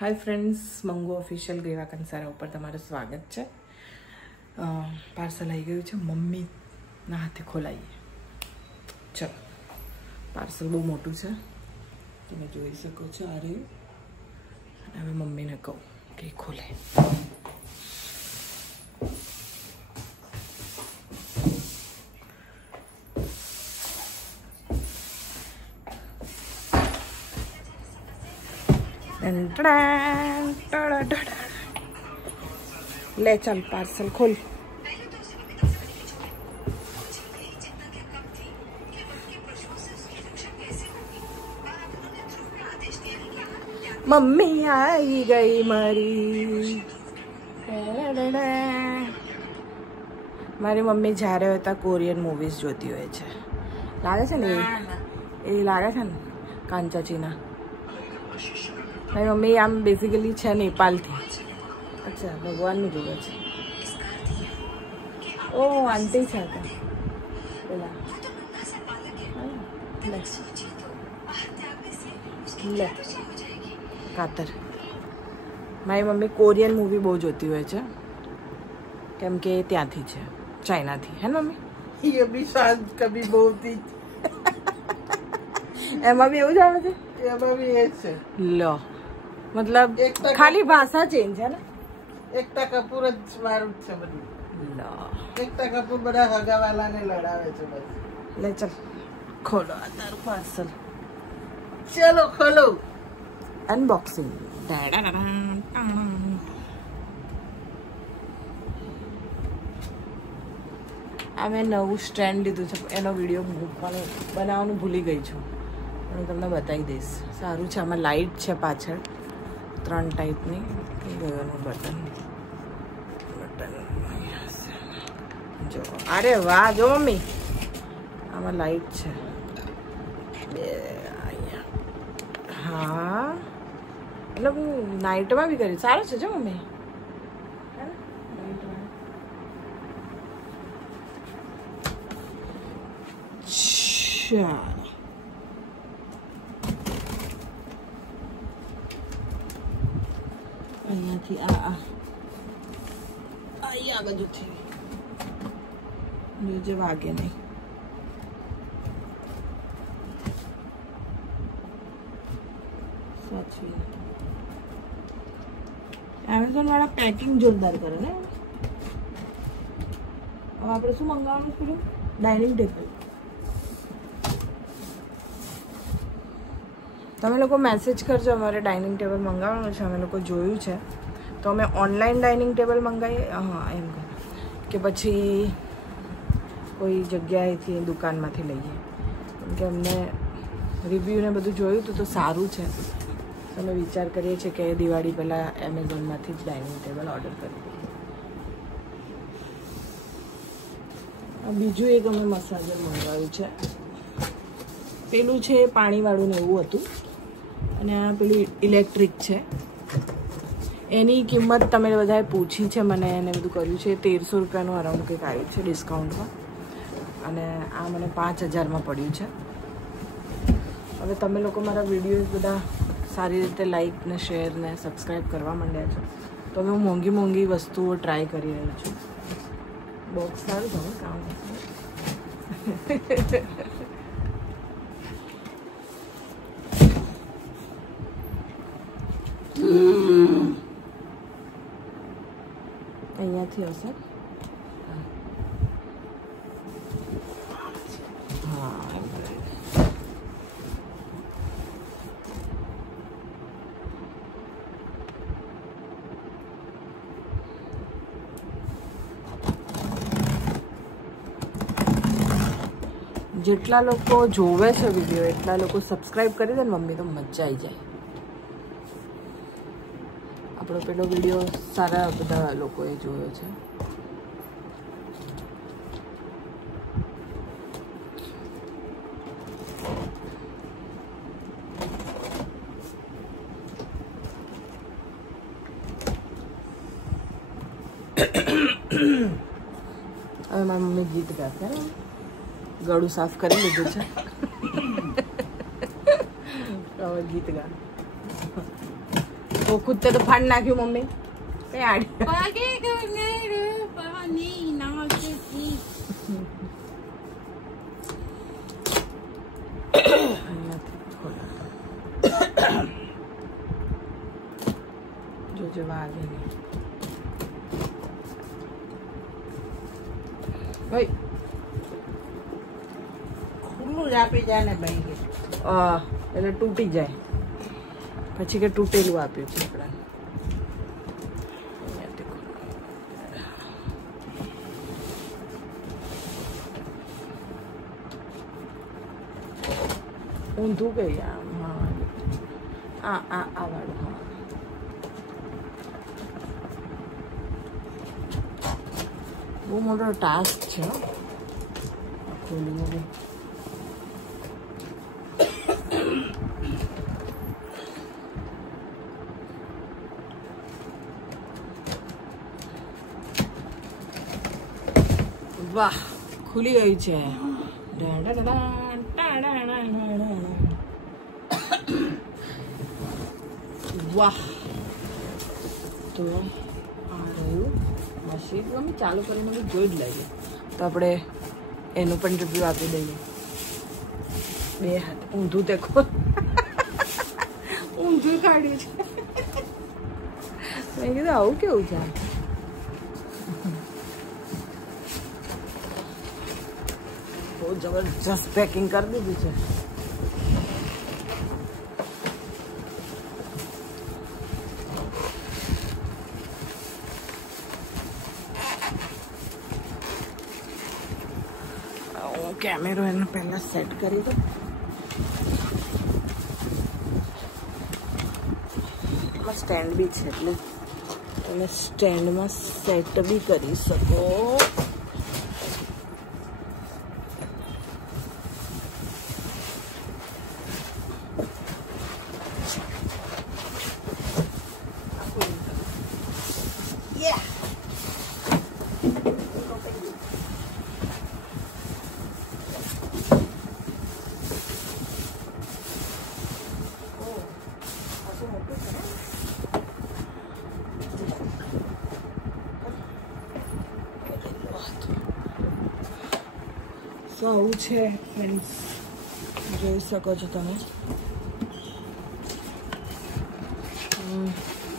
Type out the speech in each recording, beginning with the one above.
हाय friends, Mangu official Greeva Kansara पर तमाરું स्वागत है। पार्सल आई गયું છે। मम्मी ना हाथे खोलाइए। चलो, पार्सल बहुत मोटू है, તમે જોઈ શકો છો। આ રહ્યું। હવે મમ્મીને કહું કે ખોલે। ले चल, पार्सल खोल। मम्मी आई गई मारी। मारी मम्मी જ્યારે હતા કોરિયન મૂવીઝ જોતી હોય છે। લાગે છે ને એ લાગે છે ને કાંચાચીના। મારી મમ્મી આમ બેઝિકલી છે નેપાલથી। अच्छा, भगवान ने जोड़ा છે। ओ आंटी છે તો પેલા લે કાતર। મારી મમ્મી કોરિયન મૂવી બહુ જોતી હોય છે, કેમ કે ત્યાંથી છે, ચાઇનાથી। હે મમ્મી? ये भी शायद कभी बोलती એમાં બી એવું જ આવે છે? एमा भी ये છે। લો, मतलब ખાલી ભાષા ચેન્જ है ना। એકતા કપૂર જ મારું છે બધું। લો, એકતા કપૂર બધા હગાવાલાને લડાવે છે બસ। લે ચલ, ખોલો આ તારું પાર્સલ। ચલો ખોલો। અનબોક્સિંગ। આ મેં નવું સ્ટેન્ડ લીધું છે, એનો વિડીયો મૂકવાનો બનાવવાનું ભૂલી ગઈ છું, હું તમને બતાવી દઈશ। સારું છે, આમાં લાઇટ છે પાછળ 3 ટાઈપની। ગયોનું બટન જો। અરે વાહ, જો મમ્મી આમાં લાઇટ છે બે અહીંયા। હા, એટલે હું નાઇટમાં બી કરી, સારું છે જો મમ્મી। ચાલો, અહીંયાથી અહીંયા બધુંથી જે વાગે નહીં। સાચવી એમેઝોન વાળા પેકિંગ જોરદાર કરે ને। હવે આપણે શું મંગાવવાનું છે? Dining table. તમે લોકો મેસેજ કરજો, અમારે ડાઇનિંગ ટેબલ મંગાવવાનું છે। અમે લોકો જોયું છે તો અમે ઓનલાઈન ડાઇનિંગ ટેબલ મંગાવીએ, હા એમ કે પછી કોઈ જગ્યાએથી દુકાનમાંથી લઈએ, કેમ કે અમને રિવ્યૂ ને બધું જોયું હતું તો સારું છે। અમે વિચાર કરીએ છીએ કે દિવાળી પહેલાં એમેઝોનમાંથી જ ડાઇનિંગ ટેબલ ઓર્ડર કરી દઈએ। બીજું એક અમે મસાજર મંગાવ્યું છે। પેલું છે પાણીવાળું ને એવું હતું, અને આ પેલું ઇલેક્ટ્રિક છે। એની કિંમત તમે બધાએ પૂછી છે મને, એને બધું કર્યું છે। 1300 રૂપિયાનું અરાઉન્ડ કંઈક આવ્યું છે ડિસ્કાઉન્ટમાં, અને આ મને 5000માં પડ્યું છે। હવે તમે લોકો મારા વિડીયોઝ બધા સારી રીતે લાઈક ને શેર ને સબસ્ક્રાઈબ કરવા માંડ્યા છો, તો હવે હું મોંઘી મોંઘી વસ્તુઓ ટ્રાય કરી રહી છું। બોક્સ સારું છે કામ। અહીંયાથી હશે, હા। જેટલા લોકો જોવે છે વિડીયો એટલા લોકો સબસ્ક્રાઈબ કરી દે ને મમ્મી, તો મજા આવી જાય। આપણો પેલો વિડીયો સારા બધા લોકોએ જોયો છે। હવે મારી મમ્મી ગીત ગાશે, ગળું સાફ કરી લીધું છે। હવે ગીત ગા। ખુદ તો ફાડ નાખ્યું મમ્મી કઈ આડી જોજો વાગે નહીં ભાઈ ખુલ્લું જ આપી જાય ને ભાઈ કે એટલે તૂટી જાય પછી કે તૂટેલું આપ્યું છે આપણા ઊંધું કઈ આમ હા આ વાળું હા બહુ મોટો ટાસ્ક છે ખોલીને વાહ ખુલી ગઈ છે વાહ તો આ રહ્યું મશીન મમ્મી ચાલુ કરીને બી જોઈ જ લઈએ તો આપણે એનું પણ રિવ્યુ આપી દઈએ બે હાથ ઊંધું દેખો ઊંધું કાઢ્યું છે મેં કીધું આવું કેવું છે બહુ જબરજસ્ત પેકિંગ કરી દીધું છે કેમેરો એનો પહેલા સેટ કરી દો એમાં સ્ટેન્ડ બી છે એટલે તમે સ્ટેન્ડમાં સેટ બી કરી શકો તો આવું છે ફ્રેન્ડ્સ જોઈ શકો છો તમે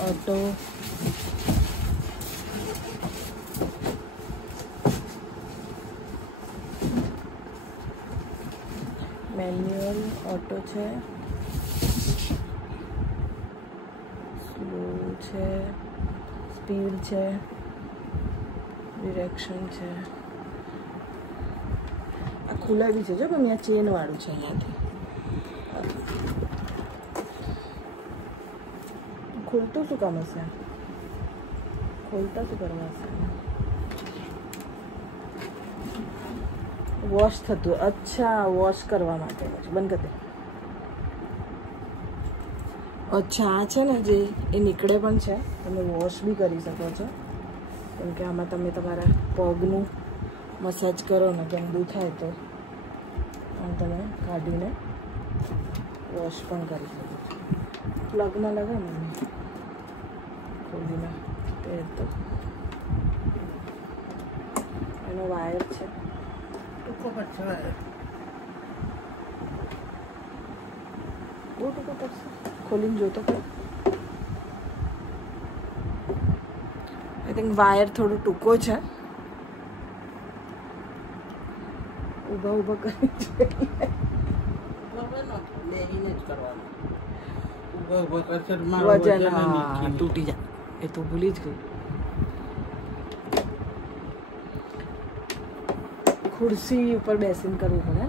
ઓટો મેન્યુઅલ ઓટો છે સ્લો છે સ્પીડ છે ડિરેક્શન છે આ ખુલ્લા બી છે જો પણ અહીંયા ચેન વાળું છે અહીંયાથી ખુલતું શું કામ હશે ખોલતા શું કરવા હશે વોશ થતું અચ્છા વોશ કરવા માટે બંધ કરી દે અચ્છા આ છે ને જે એ નીકળે પણ છે તમે વોશ બી કરી શકો છો કેમ કે આમાં તમે તમારા પગનું મસાજ કરો ને ગંદુ થાય તો તમે કાઢીને વોશ પણ કરી શકો છો પ્લગમાં લગાવો ને ખોલીને તે તો એનો વાયર છે ટૂંકો પડશે બહુ ટૂંકો પડશે ખોલીને જોતો આઈ થિંક વાયર થોડો ટૂંકો છે ઊભા ઊભા કરી વજન તૂટી જાય એ તો ભૂલી જ ગઈ ખુરશી ઉપર બેસીને કરવું પડે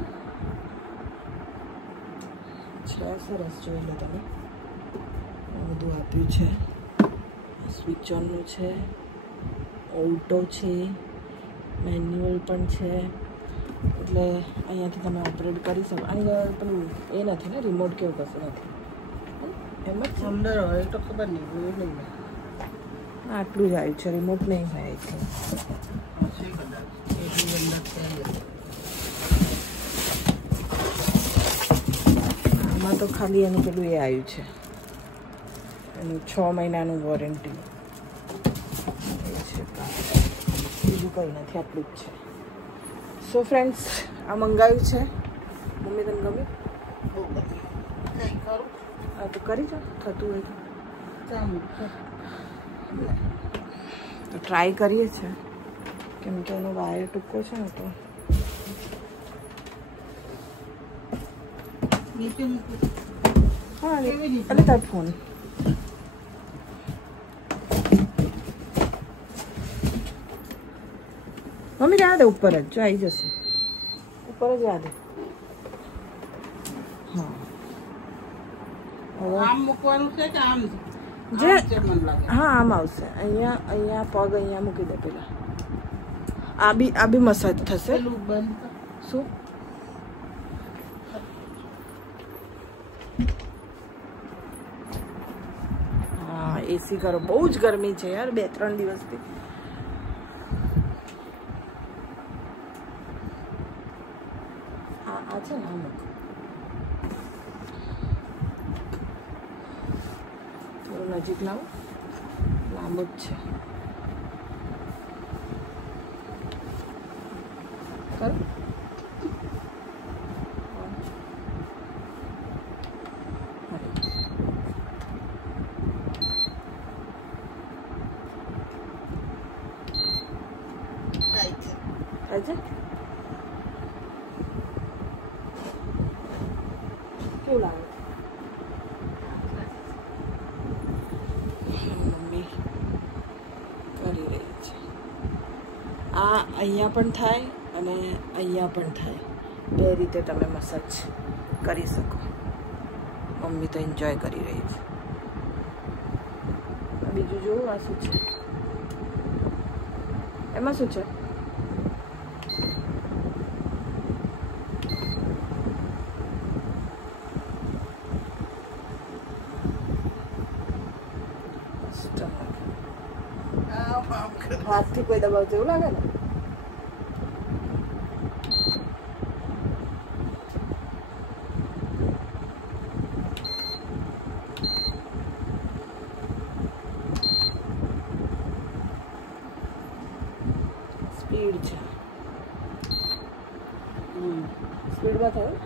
છે સરસ જોઈ લો તમે બધું આપ્યું છે સ્વિચ ઓનનું છે ઓટો છે મેન્યુઅલ પણ છે એટલે અહીંયાથી તમે ઓપરેટ કરી શકો અહીંયા પેલું એ નથી ને રિમોટ કેવું કશું નથી એમ જ અંદર હોય તો ખબર નહીં જોયું નહીં આટલું જ આવ્યું છે રિમોટ નહીં હોય એટલે આમાં તો ખાલી એનું પેલું એ આવ્યું છે એનું 6 મહિનાનું વોરંટી. બીજું કંઈ નથી, આટલું જ છે. સો ફ્રેન્ડ્સ, આ મંગાવ્યું છે. મમ્મી તને ગમ્યું? હા તો કરી જાઓ, થતું હોય તો ટ્રાય કરીએ છીએ, કેમ કે એનો વાયર ટૂંકો છે ને તો. હા એટલે તાર ફોન મમ્મી રહ્યા દે ઉપર જ, જો આવી જશે ઉપર જ રહ્યા દે. હા આમ મૂકવાનું છે કે આમ જે હા આમ આવશે. અહીંયા પગ અહીંયા મૂકી દે પેલા. આ બી મસાજ થશે. શું હા એસી કરો, બહુ જ ગરમી છે યાર 2-3 દિવસથી. આ છે ને અમુક થોડું નજીક લાવો, લાંબુ જ છે. કરો થાય છે. કેવું લાગે? મમ્મી કરી રહી છે. આ અહીંયા પણ થાય અને અહીંયા પણ થાય, બે રીતે તમે મસાજ કરી શકો. મમ્મી તો એન્જોય કરી રહી છે. બીજું જોવું આ શું છે, એમાં શું છે? હાથથી કોઈ દબાવ જેવું લાગે ને. સ્પીડ છે, સ્પીડમાં થયું.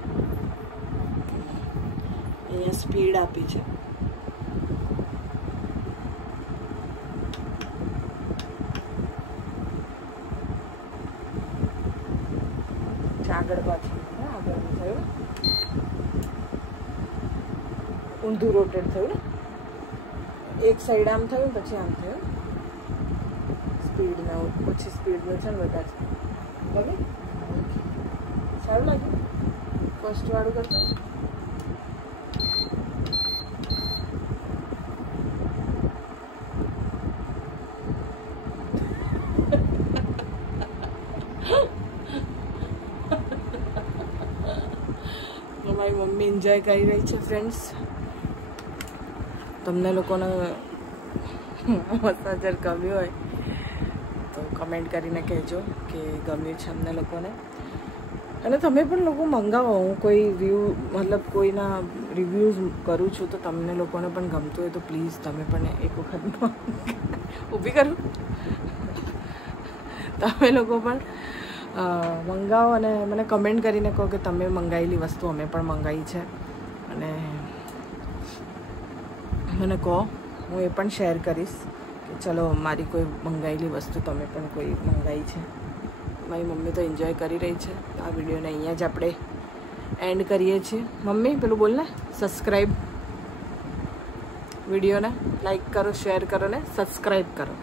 અહીંયા સ્પીડ આપી છે. આગળ પાછળ આગળ થયું, ઊંધું રોટેટ થયું ને, એક સાઈડ આમ થયું પછી આમ થયું. સ્પીડના ઓછી સ્પીડનું છે ને વધારે. ગમે સારું લાગ્યું ફર્સ્ટ વાળું કરતા? મારી મમ્મી એન્જોય કરી રહી છે. ફ્રેન્ડ્સ, તમને લોકોને મસાજર ગમ્યું હોય તો કમેન્ટ કરીને કહેજો કે ગમ્યું છે અમને લોકોને. અને તમે પણ લોકો મંગાવો. હું કોઈ મતલબ કોઈના રિવ્યૂઝ કરું છું તો તમને લોકોને પણ ગમતું હોય તો પ્લીઝ તમે પણ એક વખત ઊભી કરું તમે લોકો પણ મંગાવો અને મને કમેન્ટ કરીને કહો કે તમે મંગાવેલી વસ્તુ અમે પણ મંગાવી છે, અને મને કહો, હું એ પણ શેર કરીશ કે ચલો મારી કોઈ મંગાવેલી વસ્તુ તમે પણ કોઈ મંગાવી છે. મારી મમ્મી તો એન્જોય કરી રહી છે. આ વિડીયોને અહીંયા જ આપણે એન્ડ કરીએ છીએ. મમ્મી પેલું બોલ ને, સબસ્ક્રાઈબ, વિડીયોને લાઈક કરો, શેર કરો ને સબસ્ક્રાઈબ કરો.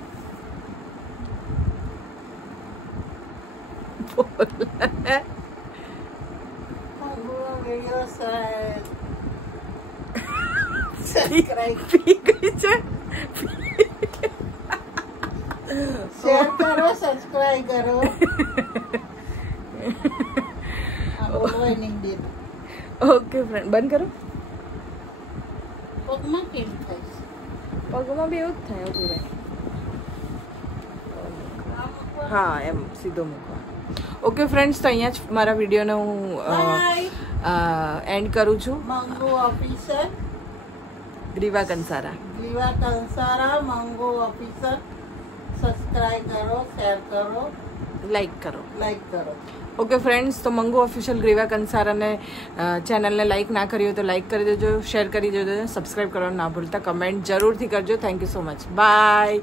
શેર કરો, સબસ્ક્રાઇબ કરો. ઓકે ફ્રેન્ડ, બંધ કરો. પગમાં કેવું થાય? પગમાં બી એવું જ થાય. હા એમ સીધો મૂકવા. ઓકે ફ્રેન્ડ્સ, તો અહીંયા જ મારા વિડીયોને હું એન્ડ કરું છું. Mangu officer, Greeva Kansara. Greeva Kansara Mango officer subscribe કરો, શેર કરો, લાઈક કરો. ઓકે ફ્રેન્ડ્સ, તો મંગુ ઓફિશિયલ ગ્રીવા કંસાર અને ચેનલને લાઈક ના કરી હોય તો લાઈક કરી દેજો, શેર કરી દેજો, સબસ્ક્રાઈબ કરવાનું ના ભૂલતા, કમેન્ટ જરૂરથી કરજો. Thank you so much. By.